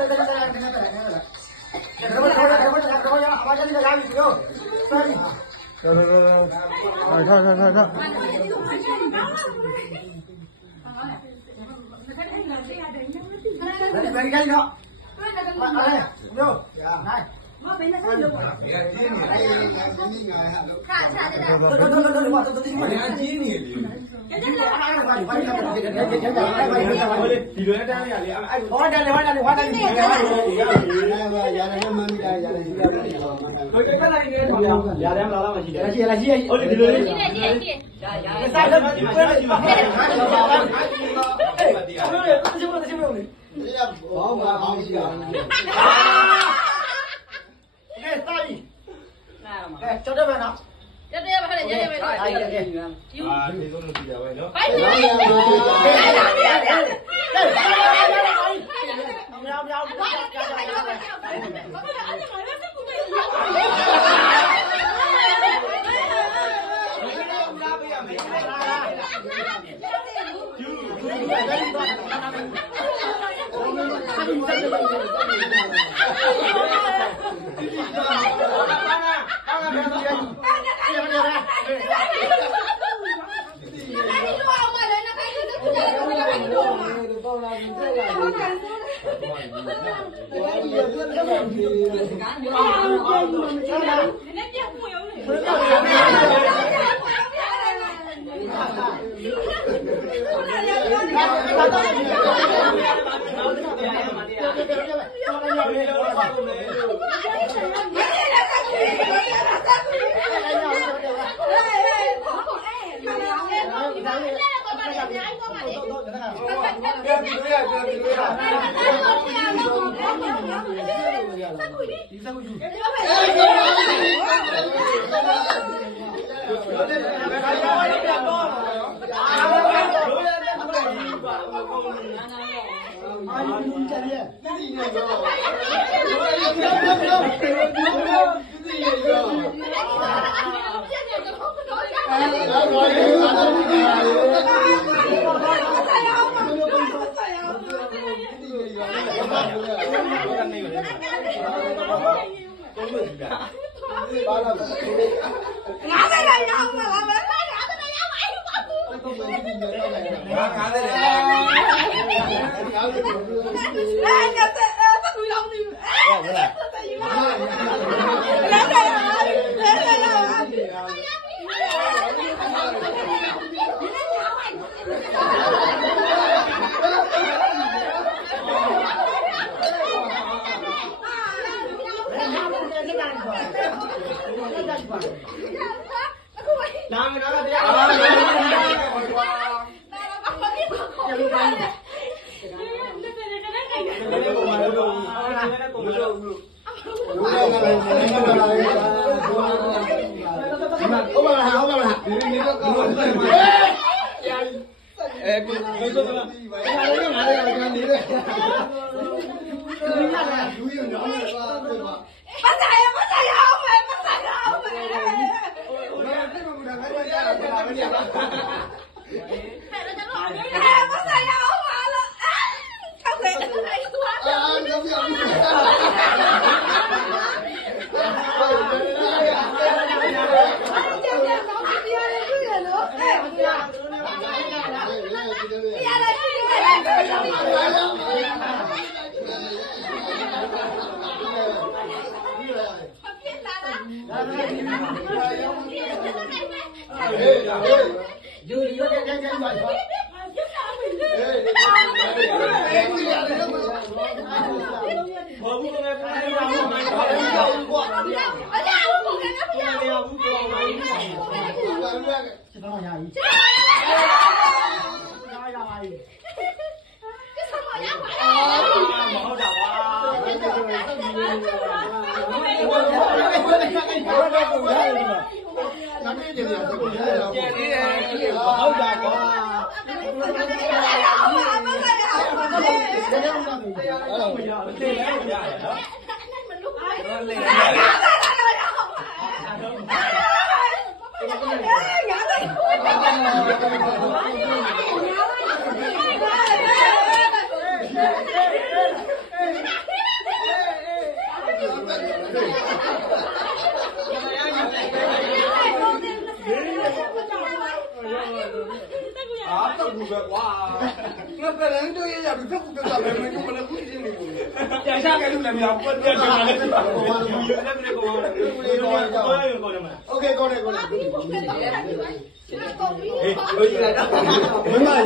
Hãy subscribe cho kênh Ghiền Mì Gõ để không bỏ lỡ ပဲကွာငါပြန်ရင်တို့ရရပြီးဖက်ကူကစားမယ်မင်းတို့မလည်းခုရှင်းနေဘူးပြန်ချခဲ့လို့လည်းမရဘူးပြန်ချတယ်ပြန်ပါဘာယူရတဲ့ကောကောโอเคကောတယ်ကောတယ်ဟေးဘယ်ကြီးလိုက်တာမမရေ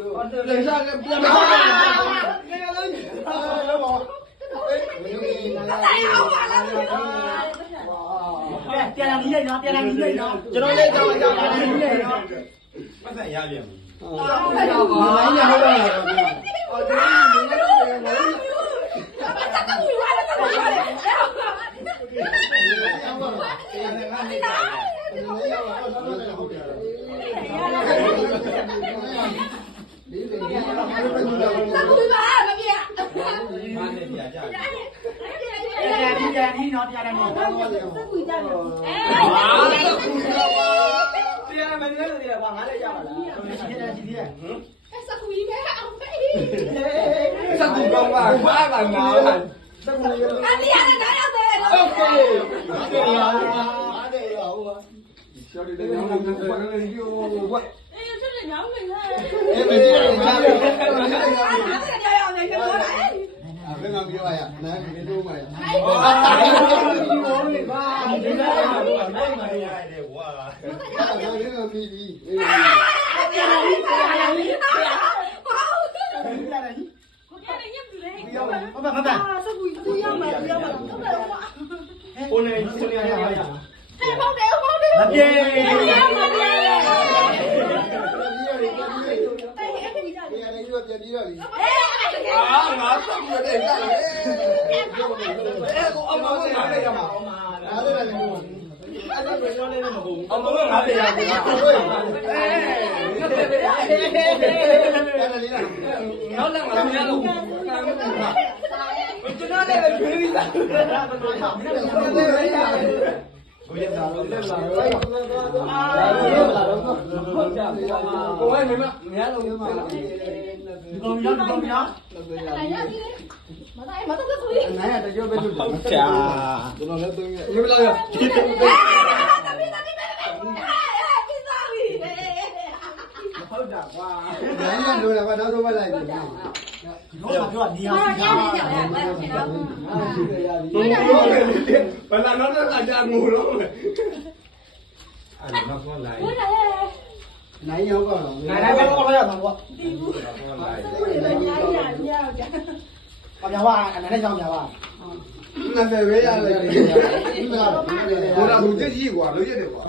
ပြန်ချခဲ့ပြန်ပါနေရလို့လောဘောပြန်လာပြီးလိုက်နော်ပြန်လာပြီးလိုက်နော် ကျွန်တော်လည်းကြောက်ကြောက်ပါတယ်ပတ်သက်ရပြန်ပြီဟုတ်ပါဘူး။နိုင်ရဟုတ်ပါလား။အော်ဒီနေ့ငါတို့ကဘာလို့ပတ်သက်ကူရတာလဲ။ဟုတ်ပါဘူး။ပြန်ပြီးနော်ပြန်တယ်နော် တရားမနေလို့တရားကွာငါလည်းရပါလားစကူကောင်းပါခွာပါငါစကူရအန်ဒီရတယ်တားရောက်တယ်โอเคတရားအားတယ်ရောဟုတ်ပါရှော်ဒီလည်းငါလည်းဘာလဲဒီကိုဘာအေးဆက်တယ်ညောင်းနေဟဲ့အေးမင်းလည်းငါလည်းဆက်တယ်ငါလည်းရောက်နေကြတော့အဲ့ဘယ်မှာပြောရနားနေတော့မှာဟာတားဒီဘောလေးပါဒီကနေ့နိုင်မှာရတယ်ကွာဒါလည်းမပြီးပြီပြန်လာပြီပြန်လာပြီပြန်လာပြီဟုတ်ပါဟုတ်ပါကိုနေရရရမပြေငါဆက်ပြီးတဲ့ကြတယ်ကိုအမောငါလည်းရမှာအားလည်းလည်းအဲ့ဒါပြောနေမှာမဟုတ်ဘူးအမေငါလည်းရမှာအဲ့ဒါလေးလားနောက်လည်းငါမရလို့ကျွန်တော်လည်းကျွေးပြီးသားကိုရတာလို့လက်လာတော့ဟုတ်ကြပါကိုယ်ကမမရလို့မှာဒီကောင်ရောက်ဒီကောင်ရောက်နိုင်ရတကြောပဲလို့ဟုတ်ချာကျွန်တော်လည်းသုံးရရေမလာရဟုတ်တာကွာနိုင်ရလို့လည်းတော့တော့လိုက်ပြီဒီကောင်ပြောနေအောင်ဒီကောင်ဘယ်လာတော့အကြငိုတော့အဲ့တော့တော့လိုက်နိုင်ရောက်တော့နိုင်တော့ရမှာပေါ့ဘာပြောအနည်းကြောင်ပြပါ那在为啥嘞？你那，我那不接气瓜，都接的瓜。